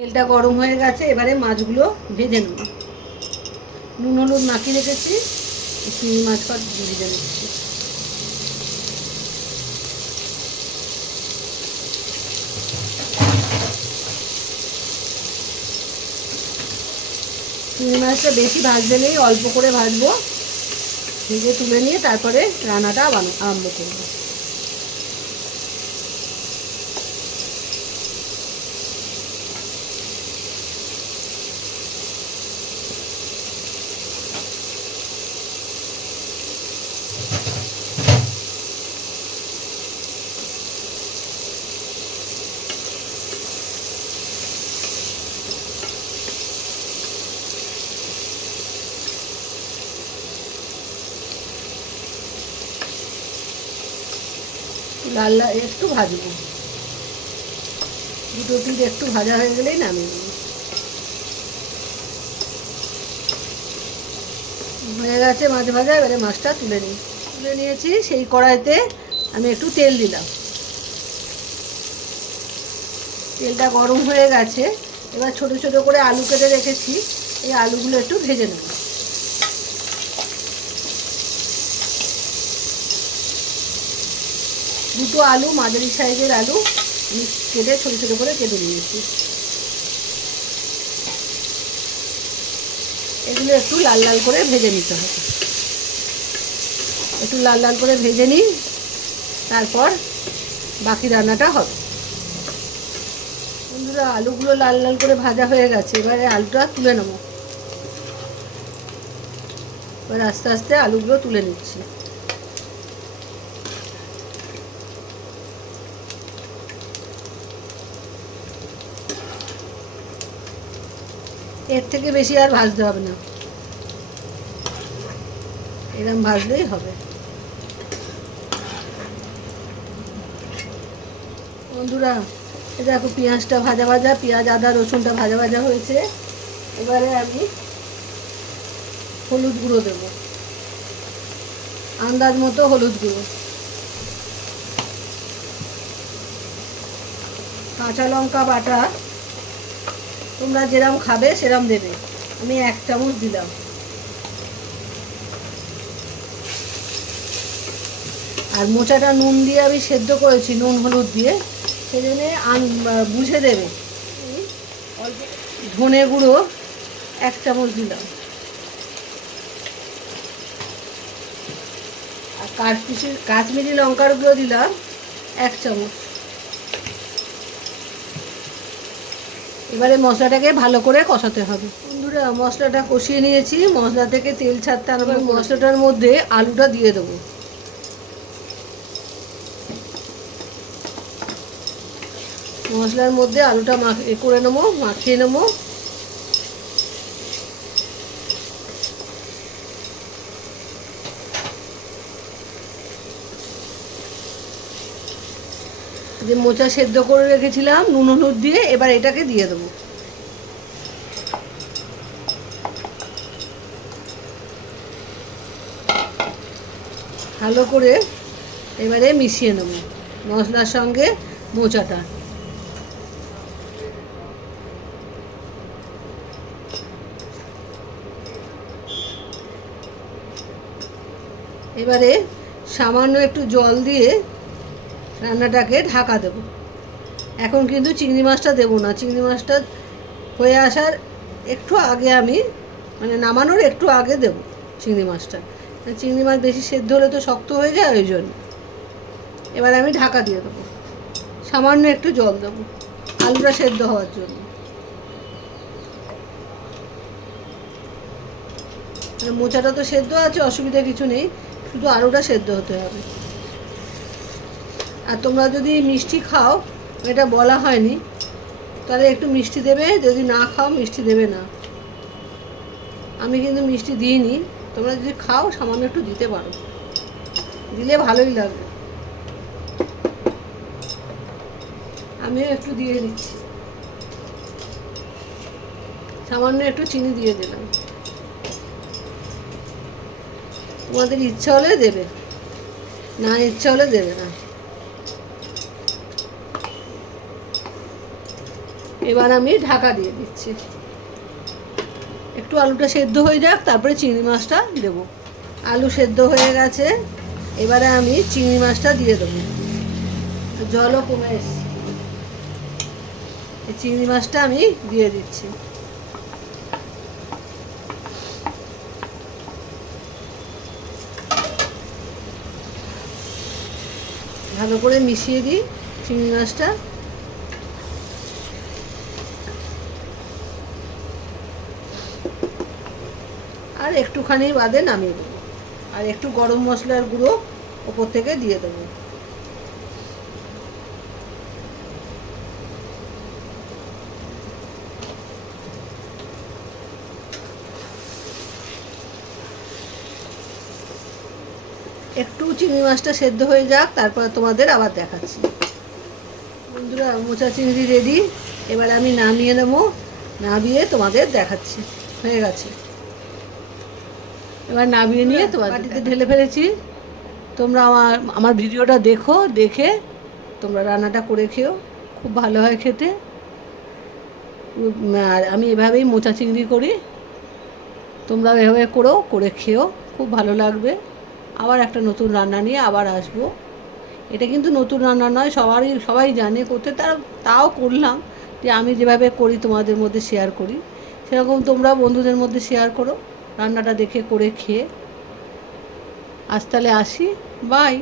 তেলটা গরম হয়ে গেছে, এবারে মাছগুলো ভেজে নেব। নুন হলুদ মাখিয়ে রেখেছি চিংড়ি মাছ ভেজে নিচ্ছি। চিংড়ি মাছটা বেশি ভাজবে নেই, অল্প করে ভাজবো। ভেজে তুলে নিয়ে তারপরে রান্নাটা আরম্ভ করব। লাল একটু ভাজবো। দুটো পিস একটু ভাজা হয়ে গেলেই নামিয়ে দেবো হয়ে গেছে মাছ ভাজা, এবারে মাছটা তুলে নিই। তুলে নিয়েছি, সেই কড়াইতে আমি একটু তেল দিলাম। তেলটা গরম হয়ে গেছে। এবার ছোট ছোট করে আলু কেটে রেখেছি। এই আলুগুলো একটু ভেজে নেব। দুটো আলু, মাঝারি সাইজের আলু কেটে ছোটো ছোটো করে কেটে নিয়েছি। এগুলো একটু লাল লাল করে ভেজে নিতে হবে। একটু লাল লাল করে ভেজে নিই, তারপর বাকি রান্নাটা হবে। বন্ধুরা, আলুগুলো লাল লাল করে ভাজা হয়ে গেছে, এবারে আলুটা তুলে নেব। এবার আস্তে আস্তে আলুগুলো তুলে নিচ্ছি। এর থেকে বেশি আর ভাজতে হবে না। এরকম ভাজলেই হবে। বন্ধুরা দেখো পেঁয়াজটা ভাজা ভাজা, পেঁয়াজ, আদা, রসুনটা ভাজা ভাজা হয়েছে। এবারে আমি হলুদ গুঁড়ো দেব। আন্দাজ মতো হলুদ গুঁড়ো। কাঁচা লঙ্কা বাটা তোমরা যেরম খাবে, সেরম দেবে। আমি এক চামচ দিলাম। আর মোচাটা নুন দিয়ে আমি সেদ্ধ করেছি, নুন হলুদ দিয়ে। সেজন্য আন বুঝে দেবে। ধনে গুঁড়ো এক চামচ দিলাম। আর কাশ্মীরি কাশ্মীরি লঙ্কার গুঁড়ো দিলাম এক চামচ। এবারে মশলাটাকে ভালো করে কষাতে হবে। বন্ধুরা মশলাটা কষিয়ে নিয়েছি। মশলা থেকে তেল ছাড়তে আরম্ভ মশলাটার মধ্যে আলুটা দিয়ে দেবো। মশলার মধ্যে আলুটা মাখ করে নেব মাখিয়ে নেব। যে মোচা সেদ্ধ করে রেখেছিলাম, নুন হলুদ দিয়ে, এবার এটাকে দিয়ে দেবো। ভালো করে এবারে মিশিয়ে নেব মশলার সঙ্গে মোচাটা। এবারে সামান্য একটু জল দিয়ে রান্নাটাকে ঢাকা দেব। এখন কিন্তু চিংড়ি মাছটা দেবো না। চিংড়ি মাছটা হয়ে আসার একটু আগে আমি মানে নামানোর একটু আগে দেবো চিংড়ি মাছটা। চিংড়ি মাছ বেশি সেদ্ধ হলে তো শক্ত হয়ে যায়, ওই জন্য। এবার আমি ঢাকা দিয়ে দেবো। সামান্য একটু জল দেবো আলুটা সেদ্ধ হওয়ার জন্য। মোচাটা তো সেদ্ধ আছে, অসুবিধা কিছু নেই। শুধু আলুটা সেদ্ধ হতে হবে। আর তোমরা যদি মিষ্টি খাও, এটা বলা হয়নি, তাহলে একটু মিষ্টি দেবে, যদি না খাও মিষ্টি দেবে না। আমি কিন্তু মিষ্টি দিইনি, তোমরা যদি খাও, সামান্য একটু দিতে পারো। দিলে ভালোই লাগবে। আমিও একটু দিয়ে দিচ্ছি। সামান্য একটু চিনি দিয়ে দিলাম। তোমাদের ইচ্ছা হলে দেবে, না ইচ্ছা হলে দেবে না। এবার আমি ঢাকা দিয়ে দিচ্ছি। একটু আলুটা সেদ্ধ হয়ে যাক, তারপরে চিংড়ি মাছটা দেবো। আলু সেদ্ধ হয়ে গেছে, এবারে আমি চিংড়ি মাছটা দিয়ে দেবো। জলও কমে এসছে। এই চিংড়ি মাছটা আমি দিয়ে দিচ্ছি। ভালো করে মিশিয়ে দিই চিংড়ি মাছটা। একটুখানি বাদে নামিয়ে দেবো। আর একটু গরম মশলার গুঁড়ো ওপর থেকে দিয়ে দেবো। একটু চিংড়ি মাছটা সেদ্ধ হয়ে যাক, তারপরে তোমাদের আবার দেখাচ্ছি। বন্ধুরা, মোচা চিংড়ি রেডি এবার আমি নামিয়ে নেব, নামিয়ে তোমাদের দেখাচ্ছি। হয়ে গেছে। এবার নামিয়ে নিয়ে তোমার বাটিতে ঢেলে ফেলেছি। তোমরা আমার আমার ভিডিওটা দেখো, দেখে তোমরা রান্নাটা করে খেও। খুব ভালো হয় খেতে। আর আমি এভাবেই মোচা চিংড়ি করি। তোমরা এভাবে করো করে খেও, খুব ভালো লাগবে। আবার একটা নতুন রান্না নিয়ে আবার আসব। এটা কিন্তু নতুন রান্না নয়, সবারই, সবাই জানে করতে, তার, তাও করলাম যে আমি যেভাবে করি তোমাদের মধ্যে শেয়ার করি। সেরকম তোমরা বন্ধুদের মধ্যে শেয়ার করো। রান্নাটা দেখে করে খেয়ে আজ তাহলে আসি। বাই